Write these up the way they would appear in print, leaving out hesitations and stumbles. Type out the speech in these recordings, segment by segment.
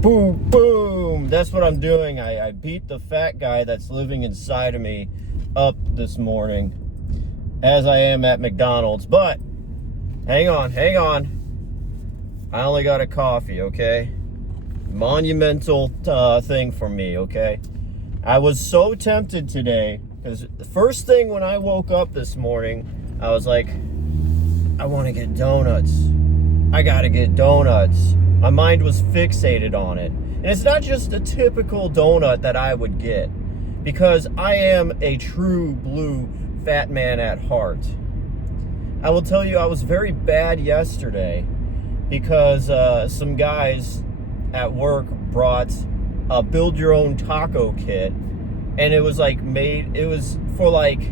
Boom, boom. That's what I'm doing. I beat the fat guy that's living inside of me up this morning, as I am at McDonald's. But hang on. I only got a coffee, okay? Monumental thing for me, okay? I was so tempted today, because the first thing when I woke up this morning, I was like, I want to get donuts. I gotta get donuts. My mind was fixated on it. And it's not just a typical donut that I would get, because I am a true blue fat man at heart. I will tell you, I was very bad yesterday because some guys at work brought a build your own taco kit, and it was like it was for like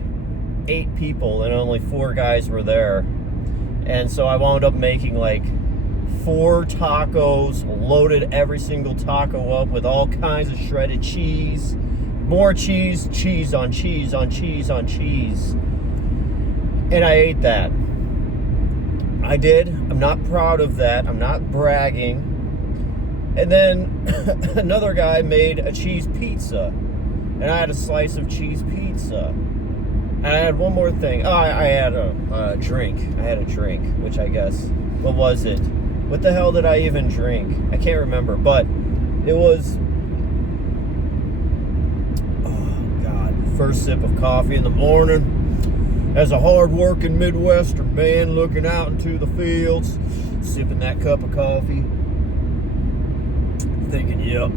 8 people and only 4 guys were there. And so I wound up making like 4 tacos, loaded every single taco up with all kinds of shredded cheese, more cheese, cheese on cheese on cheese on cheese. And I ate that. I did. I'm not proud of that. I'm not bragging. And then another guy made a cheese pizza, and I had a slice of cheese pizza. And I had one more thing. Oh, I had a drink. I had a drink, which I guess, what was it? What the hell did I even drink? I can't remember, but it was, oh God, first sip of coffee in the morning. As a hard-working Midwestern man looking out into the fields, sipping that cup of coffee, thinking, yep,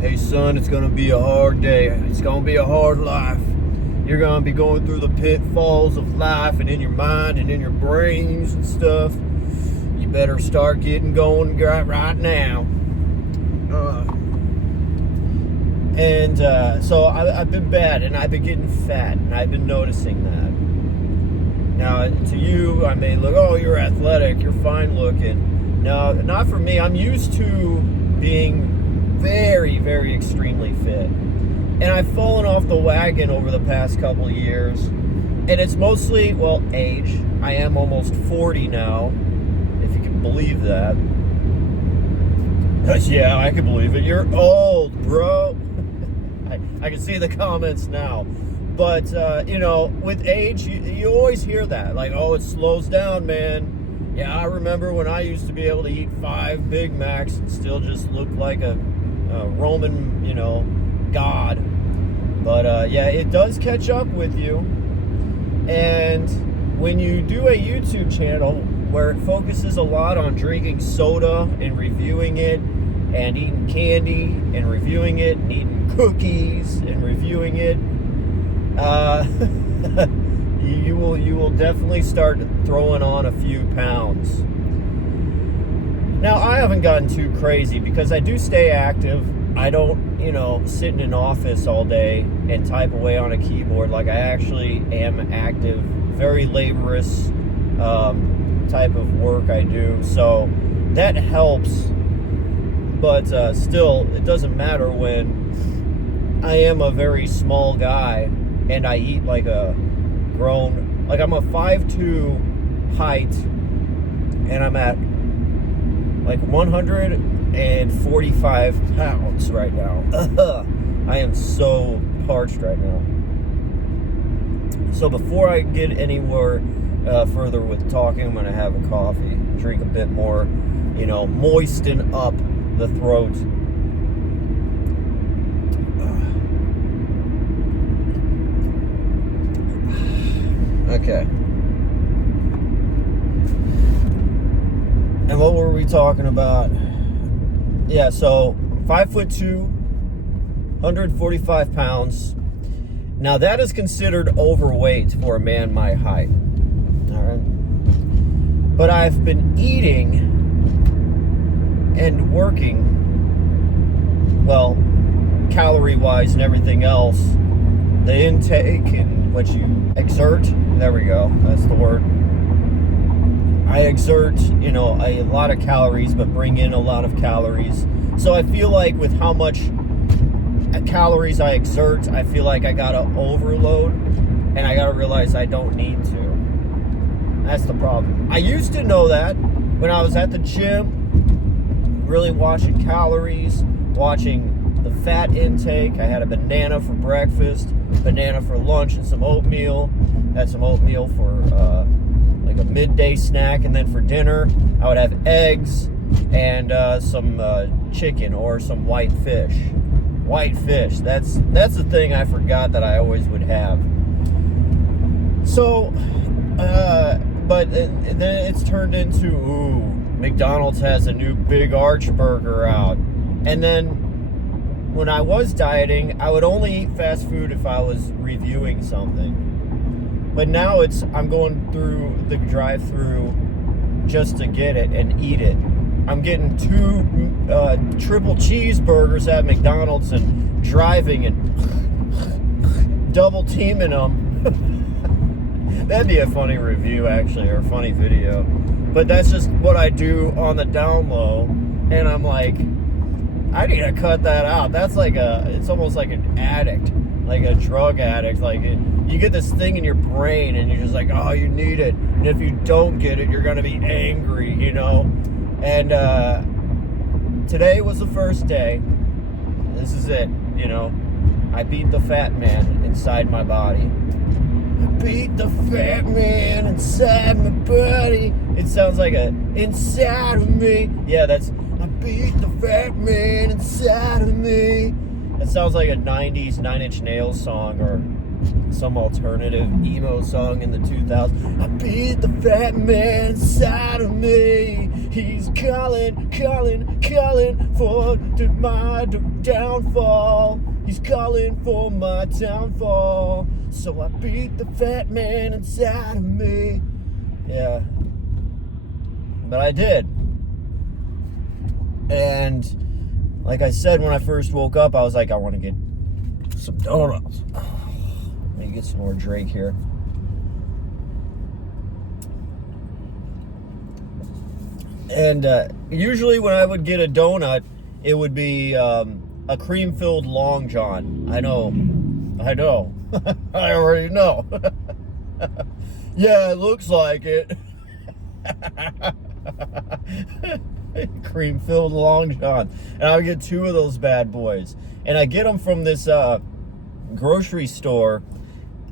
hey son, it's gonna be a hard day. It's gonna be a hard life. You're gonna be going through the pitfalls of life and in your mind and in your brains and stuff. You better start getting going right now. So I've been bad, and I've been getting fat, and I've been noticing that. Now, to you, I may look, oh, you're athletic, you're fine looking. No, not for me. I'm used to being very, very extremely fit. And I've fallen off the wagon over the past couple of years. And it's mostly, well, age. I am almost 40 now, if you can believe that. Yeah, I can believe it. You're old, bro. I can see the comments now. But, you know, with age, you always hear that. Like, oh, it slows down, man. Yeah, I remember when I used to be able to eat 5 Big Macs and still just look like a Roman, you know, god. But, yeah, it does catch up with you. And when you do a YouTube channel where it focuses a lot on drinking soda and reviewing it, and eating candy and reviewing it, and eating cookies and reviewing it, you will definitely start throwing on a few pounds. Now, I haven't gotten too crazy because I do stay active. I don't, you know, sit in an office all day and type away on a keyboard. Like, I actually am active, very laborious type of work I do. So that helps. But still, it doesn't matter when I am a very small guy and I eat like a grown, like I'm a 5'2" height, and I'm at like 145 pounds right now. I am so parched right now. So before I get anywhere further with talking, I'm going to have a coffee, drink a bit more, you know, moisten up the throat. Okay. And what were we talking about? Yeah, so 5'2", 145 pounds. Now that is considered overweight for a man my height. All right. But I've been eating and working, well, calorie-wise and everything else, the intake and what you exert, there we go, that's the word. I exert, you know, a lot of calories, but bring in a lot of calories. So I feel like with how much calories I exert, I feel like I gotta overload, and I gotta realize I don't need to. That's the problem. I used to know that when I was at the gym, really watching calories, watching the fat intake. I had a banana for breakfast, banana for lunch, and some oatmeal. Had some oatmeal for like a midday snack, and then for dinner, I would have eggs and some chicken or some white fish. White fish. That's the thing I forgot that I always would have. So, but then it's turned into, ooh, McDonald's has a new Big Arch burger out. And then when I was dieting, I would only eat fast food if I was reviewing something. But now I'm going through the drive-thru just to get it and eat it. I'm getting 2 triple cheeseburgers at McDonald's and driving and double teaming them. That'd be a funny review, actually, or a funny video. But that's just what I do on the down low. And I'm like, I need to cut that out. That's like it's almost like an addict, like a drug addict. Like you get this thing in your brain and you're just like, oh, you need it. And if you don't get it, you're going to be angry, you know? And today was the first day. This is it, you know? I beat the fat man inside my body. I beat the fat man inside my body. It sounds like inside of me. Yeah, I beat the fat man inside of me. That sounds like a 90s Nine Inch Nails song or some alternative emo song in the 2000s. I beat the fat man inside of me. He's calling for my downfall. He's calling for my downfall. So I beat the fat man inside of me. Yeah. But I did. And like I said, when I first woke up, I was like, I want to get some donuts. Let me get some more Drake here. And usually when I would get a donut, it would be a cream-filled Long John. I know. I already know. Yeah, it looks like it. Cream-filled Long John. And I would get 2 of those bad boys. And I get them from this grocery store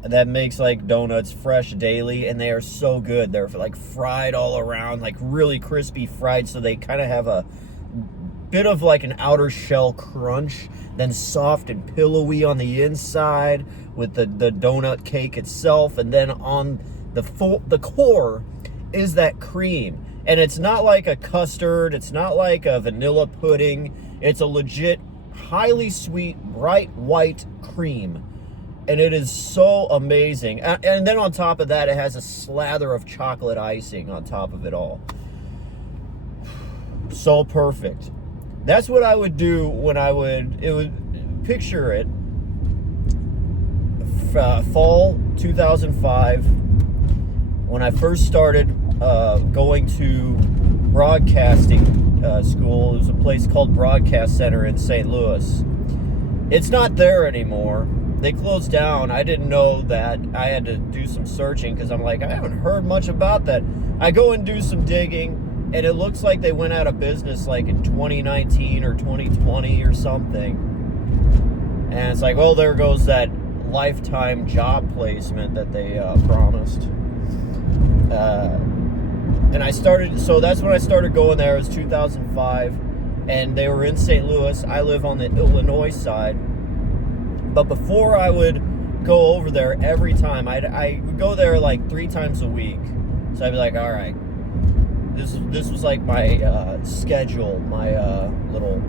that makes like donuts fresh daily, and they are so good. They're like fried all around, like really crispy fried, so they kind of have a bit of like an outer shell crunch, then soft and pillowy on the inside with the donut cake itself, and then on the core is that cream. And it's not like a custard, it's not like a vanilla pudding, it's a legit highly sweet bright white cream. And it is so amazing. And then on top of that, it has a slather of chocolate icing on top of it all. So perfect. That's what I would do when picture it. Fall 2005, when I first started going to broadcasting school. It was a place called Broadcast Center in St. Louis. It's not there anymore. They closed down. I didn't know that. I had to do some searching because I'm like, I haven't heard much about that. I go and do some digging, and it looks like they went out of business like in 2019 or 2020 or something. And it's like, well, there goes that lifetime job placement that they promised. And so that's when I started going there. It was 2005, and they were in St. Louis. I live on the Illinois side. But before I would go over there every time, I would go there like 3 times a week. So I'd be like, all right, this was like my schedule, my little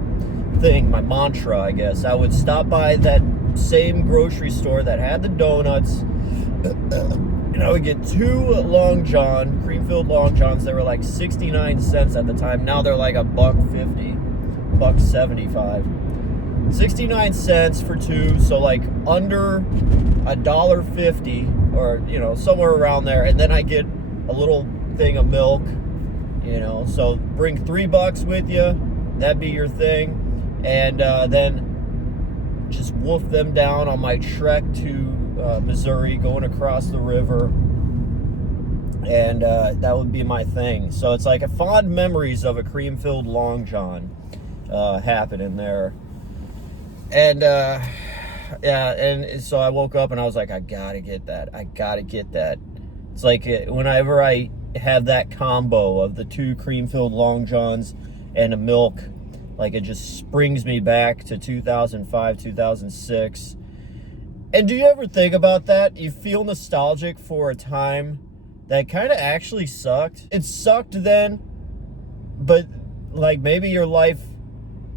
thing, my mantra, I guess. I would stop by that same grocery store that had the donuts, and I would get 2 Long John, cream-filled Long Johns. They were like 69 cents at the time. Now they're like $1.50, $1.75. 69 cents for 2, so like under $1.50, or somewhere around there. And then I get a little thing of milk, so bring $3 with you, that'd be your thing. And then just wolf them down on my trek to Missouri, going across the river. And that would be my thing. So it's like a fond memories of a cream-filled Long John happening there. And yeah, and so I woke up and I was like, I gotta get that. It's like whenever I have that combo of the 2 cream-filled Long Johns and a milk, like it just brings me back to 2005, 2006. And do you ever think about that? You feel nostalgic for a time that kind of actually sucked. It sucked then, but like maybe your life,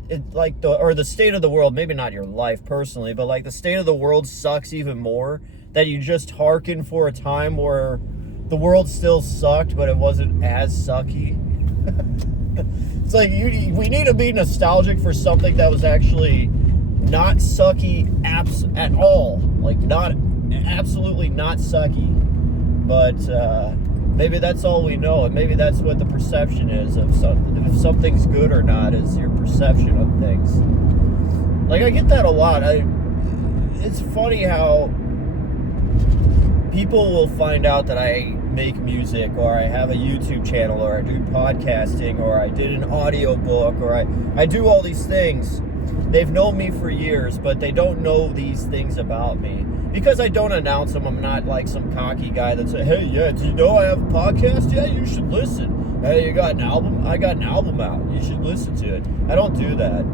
the state of the world, maybe not your life personally, but like the state of the world sucks even more, that you just hearken for a time where the world still sucked, but it wasn't as sucky. It's like we need to be nostalgic for something that was actually not sucky at all. Like absolutely not sucky. But maybe that's all we know, and maybe that's what the perception is of something. If something's good or not is your perception of things. Like, I get that a lot. It's funny how people will find out that I make music, or I have a YouTube channel, or I do podcasting, or I did an audiobook, or I do all these things. They've known me for years, but they don't know these things about me. Because I don't announce them. I'm not like some cocky guy that says, hey, yeah, do you know I have a podcast? Yeah, you should listen. Hey, you got an album? I got an album out. You should listen to it. I don't do that.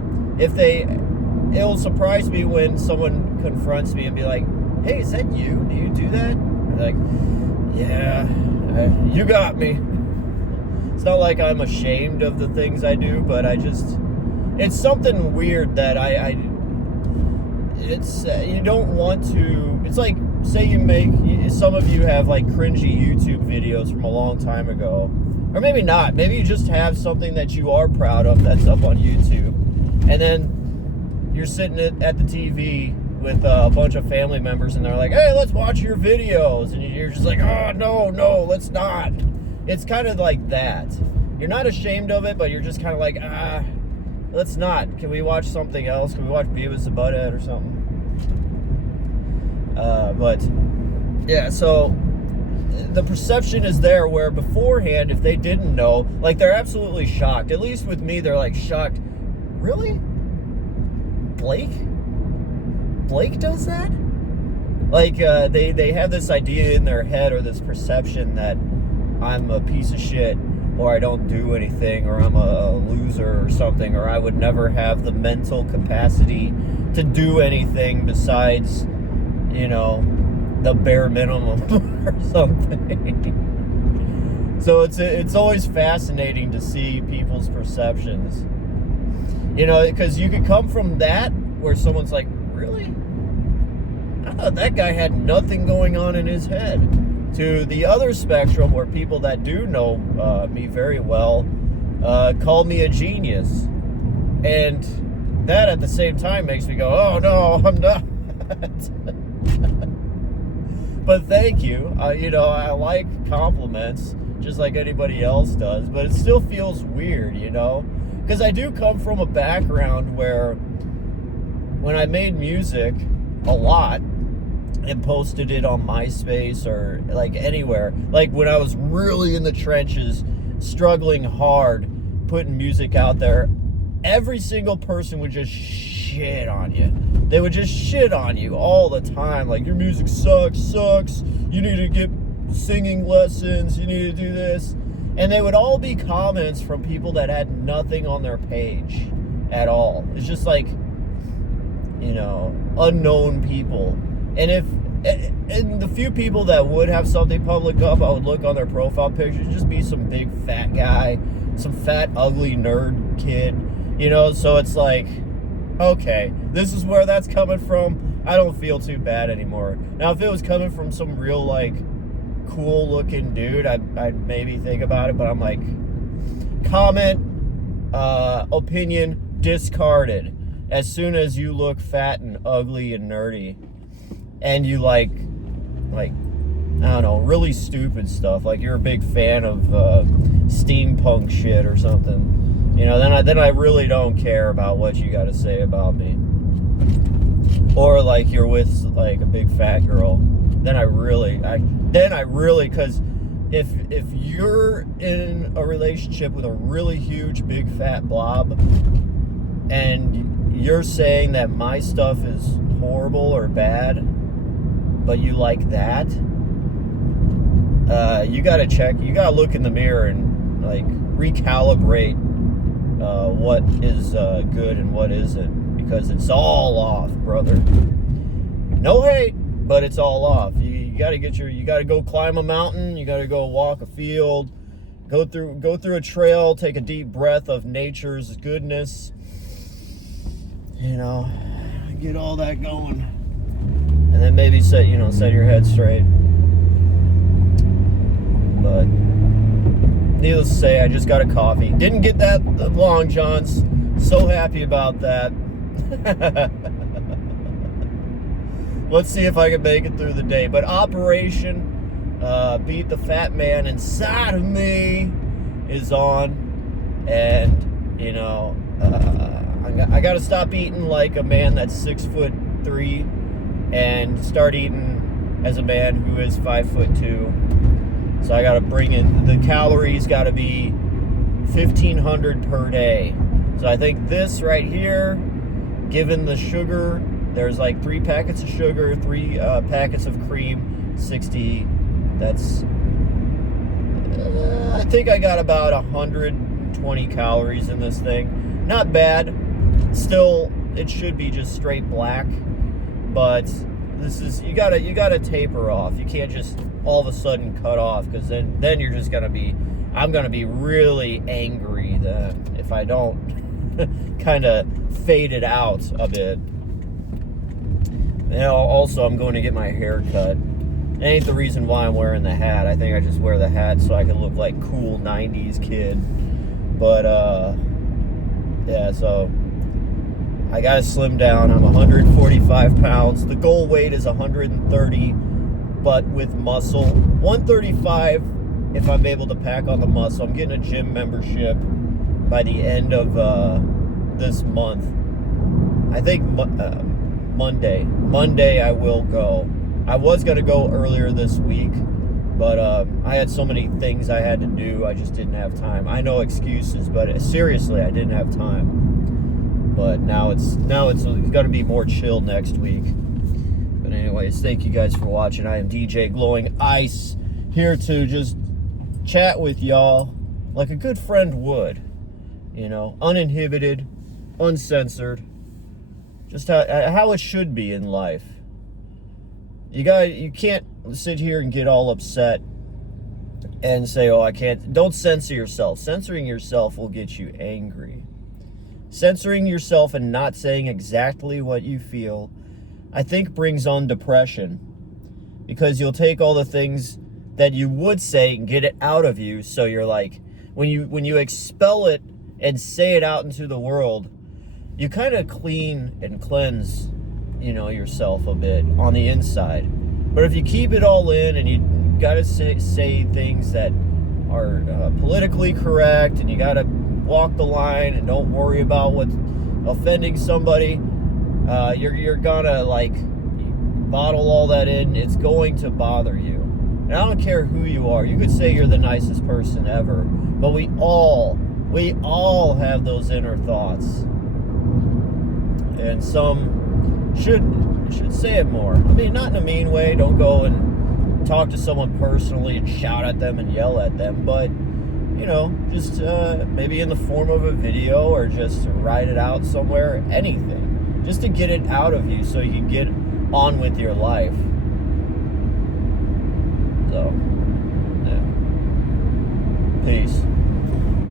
It'll surprise me when someone confronts me and be like, hey, is that you? Do you do that? I'm like, yeah, you got me. It's not like I'm ashamed of the things I do, but it's something weird that you don't want to. It's like, say some of you have like cringy YouTube videos from a long time ago, or maybe not. Maybe you just have something that you are proud of that's up on YouTube, and then you're sitting at the TV with a bunch of family members, and they're like, hey, let's watch your videos, and you're just like, oh, no, let's not. It's kind of like that. You're not ashamed of it, but you're just kind of like, let's not. Can we watch something else? Can we watch Beavis and Butthead or something? But yeah, so the perception is there where beforehand, if they didn't know, like, they're absolutely shocked. At least with me, they're like shocked. Really? Blake does that? Like, they have this idea in their head, or this perception that I'm a piece of shit, or I don't do anything, or I'm a loser or something, or I would never have the mental capacity to do anything besides, the bare minimum or something. So it's always fascinating to see people's perceptions. Because you could come from that, where someone's like, really? I thought that guy had nothing going on in his head. To the other spectrum, where people that do know me very well call me a genius. And that at the same time makes me go, oh no, I'm not. But thank you. I like compliments just like anybody else does, but it still feels weird, because I do come from a background where when I made music a lot and posted it on MySpace or like anywhere, like when I was really in the trenches, struggling hard, putting music out there, every single person would just shit on you. They would just shit on you all the time. Like, your music sucks. You need to get singing lessons. You need to do this. And they would all be comments from people that had nothing on their page at all. It's just like, unknown people. And the few people that would have something public up, I would look on their profile pictures, just be some big fat guy, some fat, ugly nerd kid, so it's like, okay, this is where that's coming from. I don't feel too bad anymore. Now, if it was coming from some real, like, cool looking dude, I'd maybe think about it, but I'm like, comment, opinion discarded. As soon as you look fat and ugly and nerdy, and you like, I don't know, really stupid stuff, like you're a big fan of steampunk shit or something, then I really don't care about what you got to say about me. Or like you're with like a big fat girl, then I really, because if you're in a relationship with a really huge, big, fat blob, and you're saying that my stuff is horrible or bad, but you like that, you gotta check. You gotta look in the mirror and like recalibrate what is good and what isn't, because it's all off, brother. No hate, but it's all off. You gotta go climb a mountain, you gotta go walk a field, go through a trail, take a deep breath of nature's goodness, you know, get all that going, and then maybe set your head straight. But needless to say, I just got a coffee. Didn't get that Long John's. So happy about that. Let's see if I can make it through the day. But Operation Beat the Fat Man Inside of Me is on. And, you know, I got to stop eating like a man that's 6'3" and start eating as a man who is 5'2". So I got to bring in, the calories got to be 1,500 per day. So I think this right here, given the sugar, there's like 3 packets of sugar, 3 packets of cream, 60. That's, I think I got about 120 calories in this thing. Not bad. Still, it should be just straight black, but this is, you gotta taper off. You can't just all of a sudden cut off, because then you're just gonna be, I'm gonna be really angry then if I don't kind of fade it out a bit. And also, I'm going to get my hair cut. It ain't the reason why I'm wearing the hat. I think I just wear the hat so I can look like cool 90s kid. But yeah, so I gotta slim down. I'm 145 pounds. The goal weight is 130, but with muscle. 135 if I'm able to pack on the muscle. I'm getting a gym membership by the end of this month. I think Monday I will go. I was going to go earlier this week, but I had so many things I had to do, I just didn't have time. I know excuses, but seriously, I didn't have time. But now it's going to be more chill next week. But anyways, thank you guys for watching. I am DJ Glowing Ice, here to just chat with y'all like a good friend would. You know, uninhibited, uncensored. Just how it should be in life. You can't sit here and get all upset and say, oh, I can't. Don't censor yourself. Censoring yourself will get you angry. Censoring yourself and not saying exactly what you feel, I think, brings on depression, because you'll take all the things that you would say and get it out of you. So you're like, when you expel it and say it out into the world, you kind of clean and cleanse, you know, yourself a bit on the inside. But if you keep it all in and you gotta say things that are politically correct, and you gotta walk the line and don't worry about what's offending somebody, you're gonna like bottle all that in. It's going to bother you. And I don't care who you are. You could say you're the nicest person ever, but we all have those inner thoughts. And some should say it more. I mean, not in a mean way. Don't go and talk to someone personally and shout at them and yell at them. But, you know, just maybe in the form of a video, or just write it out somewhere. Anything. Just to get it out of you so you can get on with your life. So, yeah. Peace.